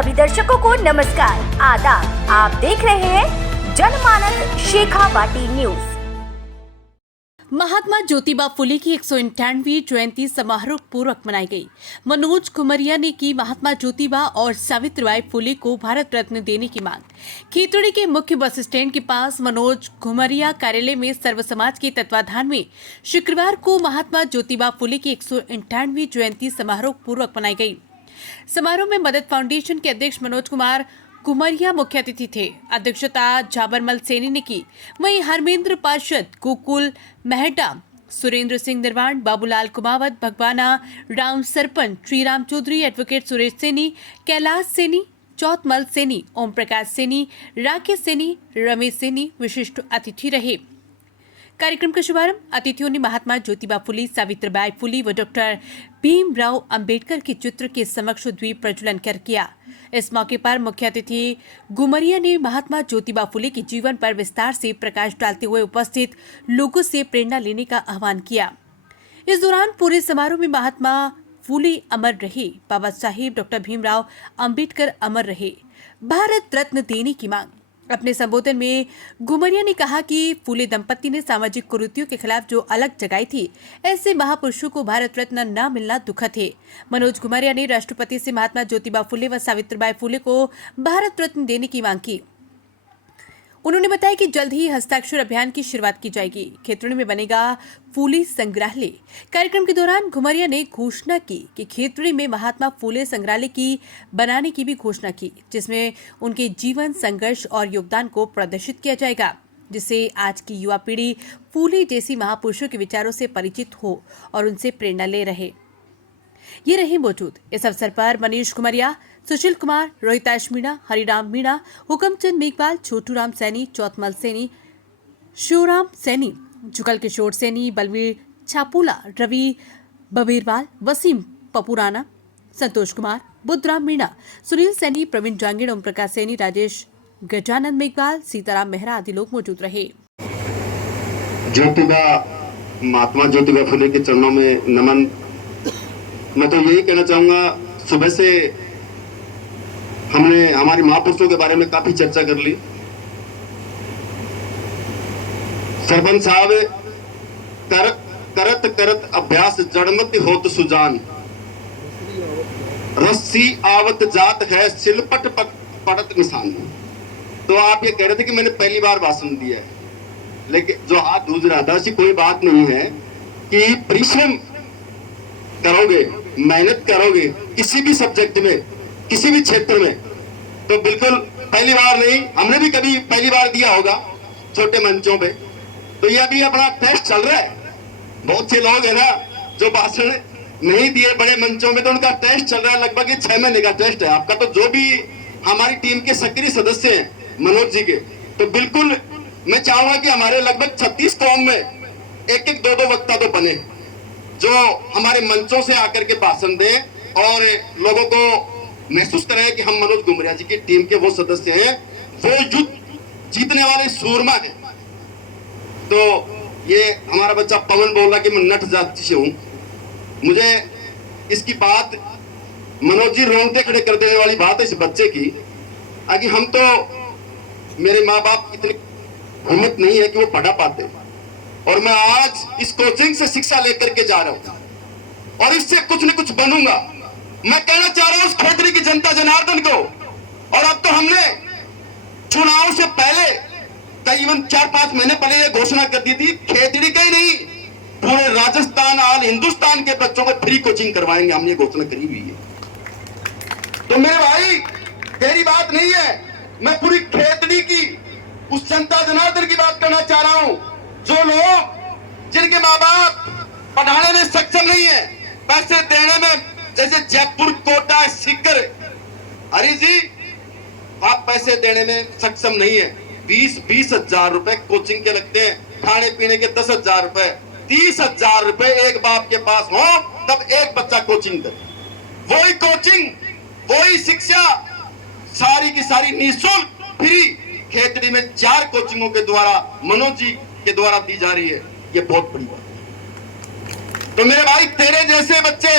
सभी दर्शकों को नमस्कार, आदाब। आप देख रहे हैं जनमानस शेखावाटी न्यूज। महात्मा ज्योतिबा फुले की 198वीं जयंती समारोह पूर्वक मनाई गई। मनोज घुमरिया ने की महात्मा ज्योतिबा और सावित्रीबाई फुले को भारत रत्न देने की मांग। खेतड़ी के मुख्य बस स्टैंड के पास मनोज घुमरिया कार्यालय में सर्व समाज के तत्वाधान में शुक्रवार को महात्मा ज्योतिबा फुले की 198वीं जयंती समारोह पूर्वक मनाई गई। समारोह में मदद फाउंडेशन के अध्यक्ष मनोज कुमार घुमरिया मुख्य अतिथि थे। अध्यक्षता झाबरमल सैनी ने की। वहीं हरमेंद्र पार्षद, गोकुल मेहटा, सुरेंद्र सिंह निर्वाण, बाबूलाल कुमावत, भगवाना राम सरपंच, श्रीराम चौधरी, एडवोकेट सुरेश सैनी, कैलाश सैनी, चौथमल सैनी, ओम प्रकाश सैनी, राकेश सैनी, रमेश सैनी विशिष्ट अतिथि रहे। कार्यक्रम का शुभारंभ अतिथियों ने महात्मा ज्योतिबा फुले, सावित्रीबाई फुले व डॉक्टर भीमराव अंबेडकर के चित्र के समक्ष द्वीप प्रज्वलन कर किया। इस मौके पर मुख्य अतिथि घुमरिया ने महात्मा ज्योतिबा फुले के जीवन पर विस्तार से प्रकाश डालते हुए उपस्थित लोगों से प्रेरणा लेने का आह्वान किया। इस दौरान पूरे समारोह में महात्मा फुले अमर रहे, बाबा साहेब डॉक्टर भीमराव अंबेडकर अमर रहे, भारत रत्न देने की मांग। अपने संबोधन में घुमरिया ने कहा कि फुले दंपति ने सामाजिक कुरीतियों के खिलाफ जो अलग जगाई थी, ऐसे महापुरुषों को भारत रत्न न मिलना दुखद है। मनोज घुमरिया ने राष्ट्रपति से महात्मा ज्योतिबा फुले व सावित्रीबाई फुले को भारत रत्न देने की मांग की। उन्होंने बताया कि जल्द ही हस्ताक्षर अभियान की शुरुआत की जाएगी। खेतड़ी में बनेगा फुले संग्रहालय। कार्यक्रम के दौरान घुमरिया ने घोषणा की कि खेतड़ी में महात्मा फुले संग्रहालय की बनाने की भी घोषणा की, जिसमें उनके जीवन, संघर्ष और योगदान को प्रदर्शित किया जाएगा, जिससे आज की युवा पीढ़ी फुले जैसी महापुरुषों के विचारों से परिचित हो और उनसे प्रेरणा ले रहे। ये रहे मौजूद। इस अवसर पर मनीष घुमरिया, सुशील कुमार, रोहिताश मीणा, हरिराम मीणा, हुकमचंद मेघवाल, छोटूराम सैनी, चौथमल सैनी, शिवराम सैनी, जुगल किशोर सैनी, बलवीर छापूला, रवि बबीरवाल, वसीम पपुराना, संतोष कुमार, बुद्धराम मीणा, सुनील सैनी, प्रवीण जांगीड़, ओम प्रकाश सैनी, राजेश गजानंद मेघवाल, सीताराम मेहरा आदि लोग मौजूद रहे। महात्मा ज्योतिबा फुले के चरणों में नमन। मैं तो यही कहना चाहूंगा, सुबह से हमने हमारी महापुरुषों के बारे में काफी चर्चा कर ली। सरपंच साहब, करत करत अभ्यास जड़मत होत सुजान, रस्सी आवत जात है सिलपट पड़त निशान। तो आप ये कह रहे थे कि मैंने पहली बार भाषण दिया है, लेकिन जो हाथ दूज रहा था, ऐसी कोई बात नहीं है कि परिश्रम करोगे, मेहनत करोगे किसी भी सब्जेक्ट में, किसी भी क्षेत्र में, तो बिल्कुल पहली बार नहीं। हमने भी कभी पहली बार दिया होगा छोटे मंचों पे, तो ये अभी अपना टेस्ट चल रहा है। बहुत से लोग है ना जो भाषण नहीं दिए बड़े मंचों में, तो उनका टेस्ट चल रहा है। लगभग 6 महीने का टेस्ट है आपका। तो जो भी हमारी टीम के सक्रिय सदस्य हैं मनोज जी के, तो बिल्कुल मैं चाहूंगा कि हमारे लगभग 36 कौम में एक एक दो वक्ता तो बने, जो हमारे मंचों से आकर के भाषण दें और लोगों को महसूस कराएं कि हम मनोज घुमरिया जी की टीम के वो सदस्य हैं, वो युद्ध जीतने वाले सूरमा हैं। तो ये हमारा बच्चा पवन बोला कि मैं नट जाति से हूं। मुझे इसकी बात, मनोज जी रोंगटे खड़े कर देने वाली बात है इस बच्चे की। आगे हम तो, मेरे माँ बाप इतनी हिम्मत नहीं है कि वो पढ़ा पाते, और मैं आज इस कोचिंग से शिक्षा लेकर के जा रहा हूं और इससे कुछ न कुछ बनूंगा। मैं कहना चाह रहा हूं उस खेतड़ी की जनता जनार्दन को, और अब तो हमने चुनाव से पहले करीबन 4-5 महीने पहले ये घोषणा कर दी थी, खेतड़ी का ही नहीं पूरे राजस्थान और हिंदुस्तान के बच्चों को फ्री कोचिंग करवाएंगे। हमने घोषणा करी हुई है। तो मेरे भाई, तेरी बात नहीं है, मैं पूरी खेतड़ी की उस जनता जनार्दन की बात करना चाह रहा हूं, जो लोग जिनके माँ बाप पढ़ाने में सक्षम नहीं है, पैसे देने में, जैसे जयपुर, कोटा, सीकर, हरी जी आप पैसे देने में सक्षम नहीं है। 20-20 हजार रुपए कोचिंग के लगते हैं, खाने पीने के 10 हजार रुपए, 30 हजार रुपए एक बाप के पास हो तब एक बच्चा कोचिंग दे। वही कोचिंग, वही शिक्षा सारी की सारी निःशुल्क फ्री खेतड़ी में 4 कोचिंगों के द्वारा, मनोज जी के द्वारा दी जा रही है। ये बहुत बड़ी बात है। तो मेरे भाई, तेरे जैसे बच्चे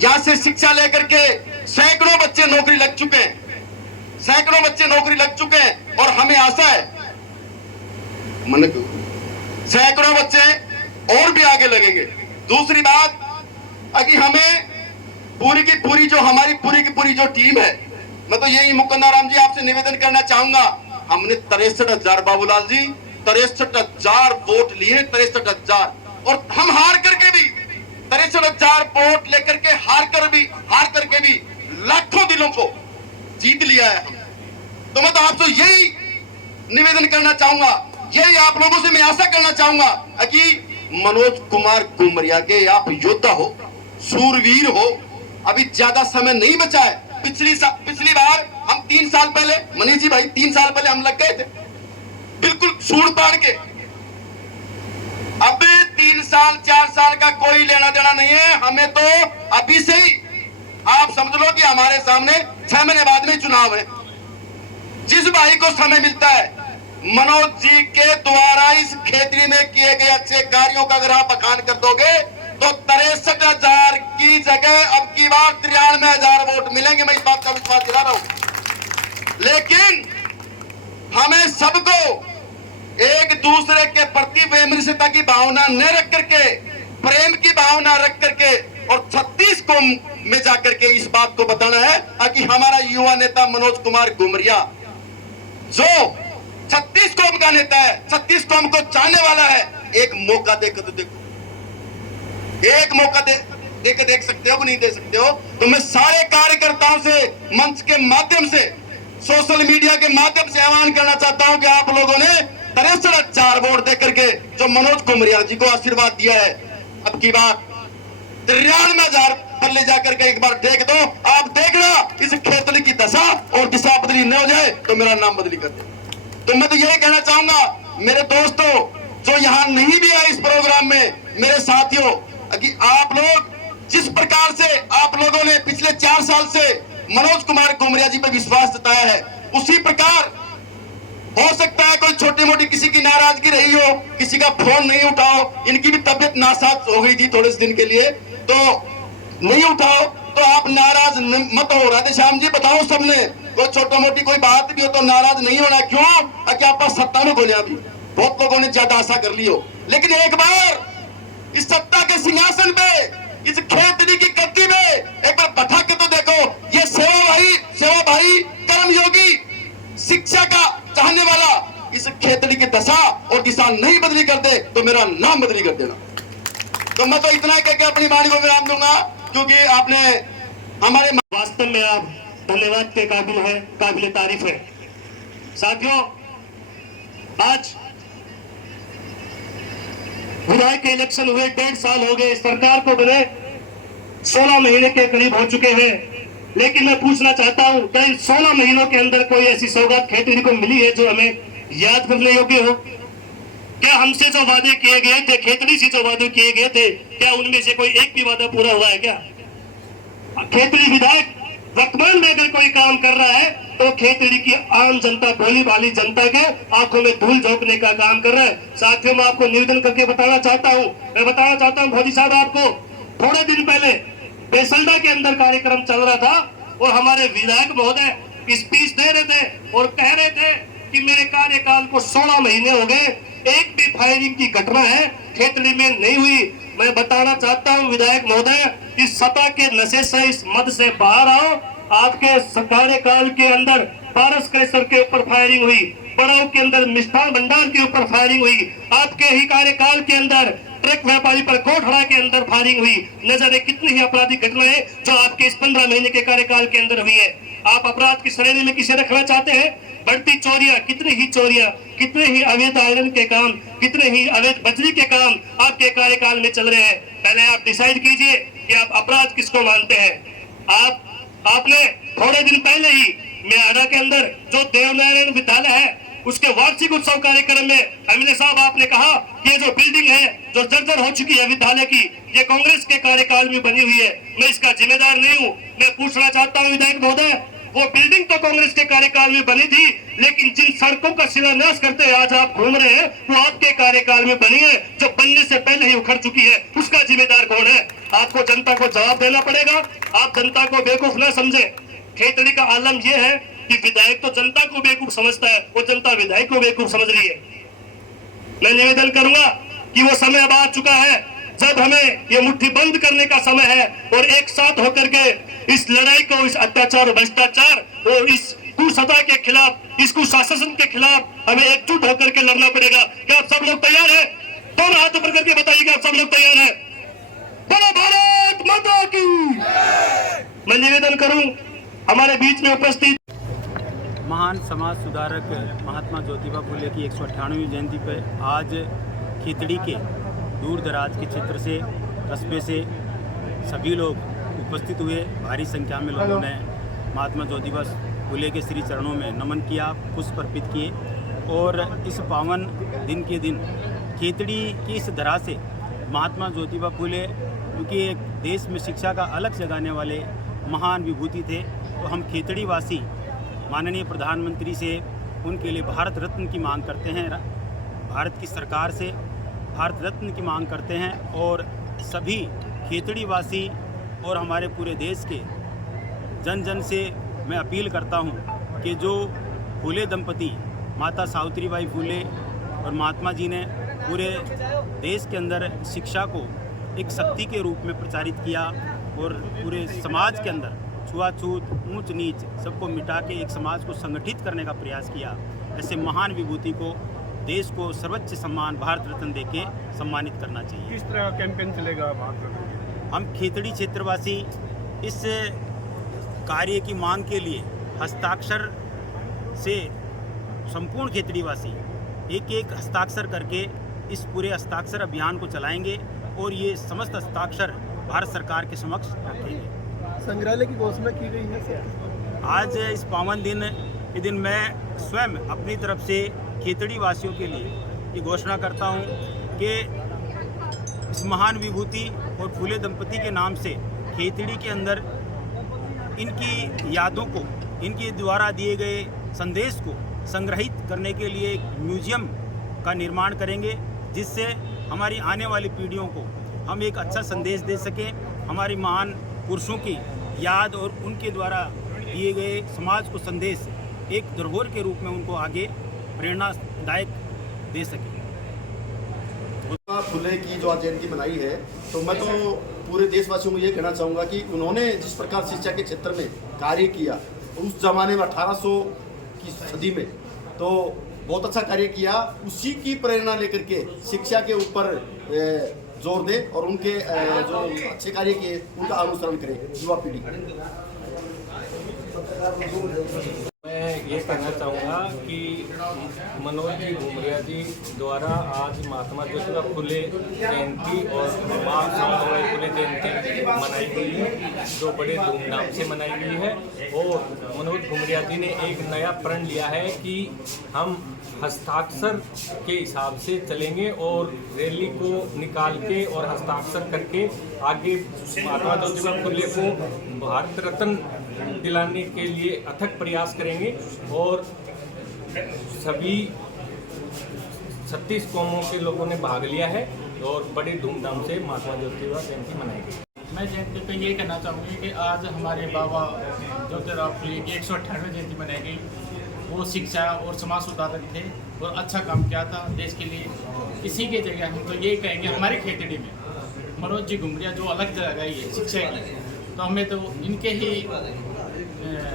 यहाँ से शिक्षा लेकर के सैकड़ों बच्चे नौकरी लग चुके हैं। सैकड़ों बच्चे नौकरी लग चुके हैं और हमें आशा है मन सैकड़ों बच्चे और भी आगे लगेंगे। दूसरी बात कि हमें पूरी की पूरी जो हमारी पूरी की पूरी जो टीम है, मैं तो यही मुकंदर राम जी आपसे निवेदन करना चाहूंगा, हमने 63,000 बाबूलाल जी 63,000 वोट लिए, 63,000, और हम हार करके भी 63,000 वोट लेकर के हार करके भी लाखों दिलों को जीत लिया है। तो मैं तो आपसे यही निवेदन करना चाहूंगा, यही आप लोगों से मैं आशा करना चाहूंगा कि मनोज कुमार गुमरिया के आप योद्धा हो, सूरवीर हो। अभी ज्यादा समय नहीं बचा है। पिछली बार हम 3 साल पहले, मनीष जी भाई 3 साल पहले हम लग गए थे बिल्कुल सूड़ पाड़ के। अब 3 साल 4 साल का कोई लेना देना नहीं है हमें, तो अभी से ही आप समझ लो कि हमारे सामने 6 महीने बाद में चुनाव है। जिस भाई को समय मिलता है, मनोज जी के द्वारा इस खेती में किए गए अच्छे कार्यों का अगर आप बखान कर दोगे तो 63,000 की जगह अब की बार 93,000 वोट मिलेंगे। मैं इस बात का विश्वास दिला रहा हूं। लेकिन हमें सबको एक दूसरे के प्रति वैमनस्यता की भावना न रख करके, प्रेम की भावना रख करके और 36 कौम में जाकर के इस बात को बताना है कि हमारा युवा नेता मनोज कुमार गुमरिया जो 36 कौम का नेता है, 36 कौम को चाहने वाला है, एक मौका देकर तो देखो, एक मौका देख सकते हो कि नहीं दे सकते हो। तो मैं सारे कार्यकर्ताओं से मंच के माध्यम से, सोशल मीडिया के माध्यम से आह्वान करना चाहता हूं कि आप लोगों ने 63,000 वोट देकर के जो मनोज कुमरिया जी को आशीर्वाद दिया है, अब की बार 93,000 पर ले जाकर के एक बार देख दो। आप देखना इस खेतली की दशा और दिशा बदली न हो जाए तो मेरा नाम बदली कर दे। तो मैं तो यही कहना चाहूंगा मेरे दोस्तों जो यहाँ नहीं भी आए इस प्रोग्राम में, मेरे साथियों, कि आप लोग जिस प्रकार से आप लोगों ने पिछले 4 साल से मनोज कुमार गुमरिया जी पर विश्वास जताया है, उसी प्रकार हो सकता है कोई छोटी मोटी किसी की नाराजगी रही हो, किसी का फोन नहीं उठाओ, इनकी भी तबियत नासाज हो गई थी थोड़े दिन के लिए, तो नहीं उठाओ तो आप नाराज मत हो। राधे श्याम जी बताओ सबने, कोई छोटा मोटी कोई बात भी हो तो नाराज नहीं होना। क्यों? कि आपका सत्ता में गोलियां भी बहुत लोगों ने ज्यादा आशा कर ली हो, लेकिन एक बार इस सत्ता के सिंहासन पे, इस खेतड़ी की गद्दी में एक बार बैठा के तो देखो। ये सेवा भाई कर्मयोगी, शिक्षा का चाहने वाला इस खेतड़ी की दशा और दिशा नहीं बदली कर दे तो मेरा नाम बदली कर देना। तो मैं तो इतना कहकर अपनी वाणी को विराम दूंगा, क्योंकि आपने हमारे वास्तव में आप धन्यवाद के काबिल है, काबिल तारीफ है। साथियों, आज विधायक के इलेक्शन हुए 1.5 साल हो गए, सरकार को बने 16 महीने के करीब हो चुके हैं, लेकिन मैं पूछना चाहता हूं क्या इन 16 महीनों के अंदर कोई ऐसी सौगात खेतड़ी को मिली है जो हमें याद करने योग्य हो? क्या हमसे जो वादे किए गए थे, खेतड़ी से जो वादे किए गए थे, क्या उनमें से कोई एक भी वादा पूरा हुआ है? क्या खेतड़ी विधायक वर्तमान में अगर कोई काम कर रहा है तो खेतड़ी की आम जनता, भोली भाली जनता के आंखों में धूल झोंकने का काम कर रहा है। साथियों, मैं आपको निवेदन करके बताना चाहता हूं भोजी साहब, आपको थोड़े दिन पहले बेसल्डा के अंदर कार्यक्रम चल रहा था और हमारे विधायक महोदय स्पीच दे रहे थे और कह रहे थे कि मेरे कार्यकाल को 16 महीने हो गए, एक भी फायरिंग की घटना है खेतड़ी में नहीं हुई। मैं बताना चाहता हूं विधायक महोदय, इस सत्ता के नशे से, इस मद से बाहर आओ। आपके कार्यकाल के अंदर पारस कैसर के ऊपर फायरिंग हुई, पड़ाव के अंदर मिष्ठान भंडार के ऊपर फायरिंग हुई, आपके ही कार्यकाल के अंदर ट्रक व्यापारी पर कोठड़ा के अंदर फायरिंग हुई। न जाने कितनी ही आपराधिक घटनाएं जो आपके इस 15 महीने के कार्यकाल के अंदर हुई है। आप अपराध की श्रेणी में किसे रखना चाहते हैं? बढ़ती चोरियां, कितनी ही अवैध आयरन के काम, कितने ही अवैध बजरी के काम आपके कार्यकाल में चल रहे हैं। पहले आप डिसाइड कीजिए कि आप अपराध किसको मानते हैं। आपने थोड़े दिन पहले ही मेहाड़ा के अंदर जो देवनारायण विद्यालय है उसके वार्षिक उत्सव कार्यक्रम में एमएलए साहब आपने कहा कि ये जो बिल्डिंग है जो जर्जर हो चुकी है विद्यालय की, ये कांग्रेस के कार्यकाल में बनी हुई है, मैं इसका जिम्मेदार नहीं हूँ। मैं पूछना चाहता हूँ विधायक महोदय, वो बिल्डिंग तो कांग्रेस के कार्यकाल में बनी थी, लेकिन जिन सड़कों का शिलान्यास करते हैं आज आप घूम रहे हैं, वो आपके कार्यकाल में बनी है, जो बनने से पहले ही उखड़ चुकी है। उसका जिम्मेदार कौन है? आपको जनता को जवाब देना पड़ेगा। आप जनता को बेवकूफ न समझे। खेतड़ी का आलम यह है कि विधायक तो जनता को बेवकूफ समझता है, वो जनता विधायक को बेवकूफ समझ रही है। मैं निवेदन करूंगा कि वो समय अब आ चुका है जब हमें ये मुट्ठी बंद करने का समय है और एक साथ होकर के इस लड़ाई को, इस अत्याचार और भ्रष्टाचार और इस कुसत्ता के खिलाफ, इस कुशासन के खिलाफ हमें एकजुट होकर के लड़ना पड़ेगा। क्या आप सब लोग तैयार हैं? दोनों हाथ ऊपर करके बताइए कि आप सब लोग तैयार हैं? बोलो भारत माता की। मैं निवेदन करूं हमारे बीच में उपस्थित महान समाज सुधारक महात्मा ज्योतिबा फुले की 198वीं जयंती पर आज खीतड़ी के दूर दराज के क्षेत्र से, कस्बे से सभी लोग उपस्थित हुए। भारी संख्या में लोगों ने महात्मा ज्योतिबा फुले के श्री चरणों में नमन किया, पुष्प अर्पित किए। और इस पावन दिन के दिन खीतड़ी की इस धरा से महात्मा ज्योतिबा फुले, क्योंकि एक देश में शिक्षा का अलग जगाने वाले महान विभूति थे, तो हम खीतड़ी वासी माननीय प्रधानमंत्री से उनके लिए भारत रत्न की मांग करते हैं, भारत की सरकार से भारत रत्न की मांग करते हैं। और सभी खीतड़ी वासी और हमारे पूरे देश के जन जन से मैं अपील करता हूं कि जो फुले दंपति माता सावित्रीबाई फुले और महात्मा जी ने पूरे देश के अंदर शिक्षा को एक शक्ति के रूप में प्रचारित किया और पूरे समाज के अंदर छुआछूत, ऊंच नीच सबको मिटा के एक समाज को संगठित करने का प्रयास किया, ऐसे महान विभूति को देश को सर्वोच्च सम्मान भारत रत्न देके सम्मानित करना चाहिए। किस तरह का कैंपेन चलेगा महात्मा गांधी? हम खीतड़ी क्षेत्रवासी इस कार्य की मांग के लिए हस्ताक्षर से संपूर्ण खीतड़ीवासी एक एक हस्ताक्षर करके इस पूरे हस्ताक्षर अभियान को चलाएंगे और ये समस्त हस्ताक्षर भारत सरकार के समक्ष रखेंगे। संग्रहालय की घोषणा की गई है सर। आज इस पावन दिन के दिन मैं स्वयं अपनी तरफ से खीतड़ी वासियों के लिए ये घोषणा करता हूँ कि इस महान विभूति और फुले दंपति के नाम से खीतड़ी के अंदर इनकी यादों को, इनके द्वारा दिए गए संदेश को संग्रहित करने के लिए एक म्यूजियम का निर्माण करेंगे, जिससे हमारी आने वाली पीढ़ियों को हम एक अच्छा संदेश दे सकें, हमारी महान पुरुषों की याद और उनके द्वारा दिए गए समाज को संदेश एक धरोहर के रूप में उनको आगे प्रेरणादायक दे सकें। फुले की जो आज जयंती मनाई है, तो मैं तो पूरे देशवासियों को ये कहना चाहूँगा कि उन्होंने जिस प्रकार शिक्षा के क्षेत्र में कार्य किया उस जमाने में 1800 की सदी में, तो बहुत अच्छा कार्य किया। उसी की प्रेरणा लेकर के शिक्षा के ऊपर जोर दे और उनके जो अच्छे कार्य किए उनका अनुसरण करे युवा पीढ़ी। मैं ये कहना चाहूँगा कि मनोज जी घुमरिया जी द्वारा आज महात्मा ज्योतिबा फुले जयंती और माँ सावित्रीबाई फुले जयंती मनाई गई है, जो बड़े धूमधाम से मनाई गई है। और मनोज घुमरिया जी ने एक नया प्रण लिया है कि हम हस्ताक्षर के हिसाब से चलेंगे और रैली को निकाल के और हस्ताक्षर करके आगे महात्मा ज्योतिबा फुले को भारत रत्न दिलाने के लिए अथक प्रयास करेंगे। और सभी 36 कौमों के लोगों ने भाग लिया है और बड़ी धूमधाम से महात्मा ज्योतिबा जयंती मनाई गई। मैं जयंती पे ये कहना चाहूँगी कि आज हमारे बाबा ज्योतिबा फुले की 198वीं जयंती मनाई गई। वो शिक्षा और समाज सुधारक थे और अच्छा काम किया था देश के लिए। इसी के जगह हम तो ये कहेंगे हमारे खीतड़ी में मनोज जी घुमरिया जो अलग जगह ही है शिक्षा की, तो हमें तो इनके ही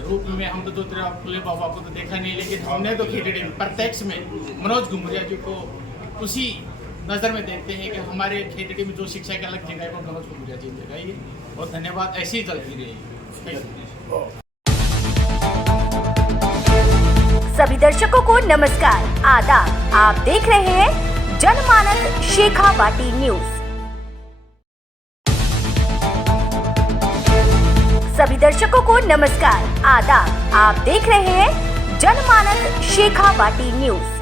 रूप में हम तो ज्योतिबा फुले बाबा को तो देखा नहीं, लेकिन हमने तो खीतड़ी में प्रत्यक्ष में मनोज घुमरिया जी को उसी नज़र में देखते हैं कि हमारे खीतड़ी में जो शिक्षा की अलग जगह है वो मनोज घुमरिया जी जगह ही है। और धन्यवाद, ऐसी ही चलती रहेगी। सभी दर्शकों को नमस्कार, आदाब। आप देख रहे हैं जनमानस शेखावाटी न्यूज। सभी दर्शकों को नमस्कार, आदाब। आप देख रहे हैं जनमानस शेखावाटी न्यूज।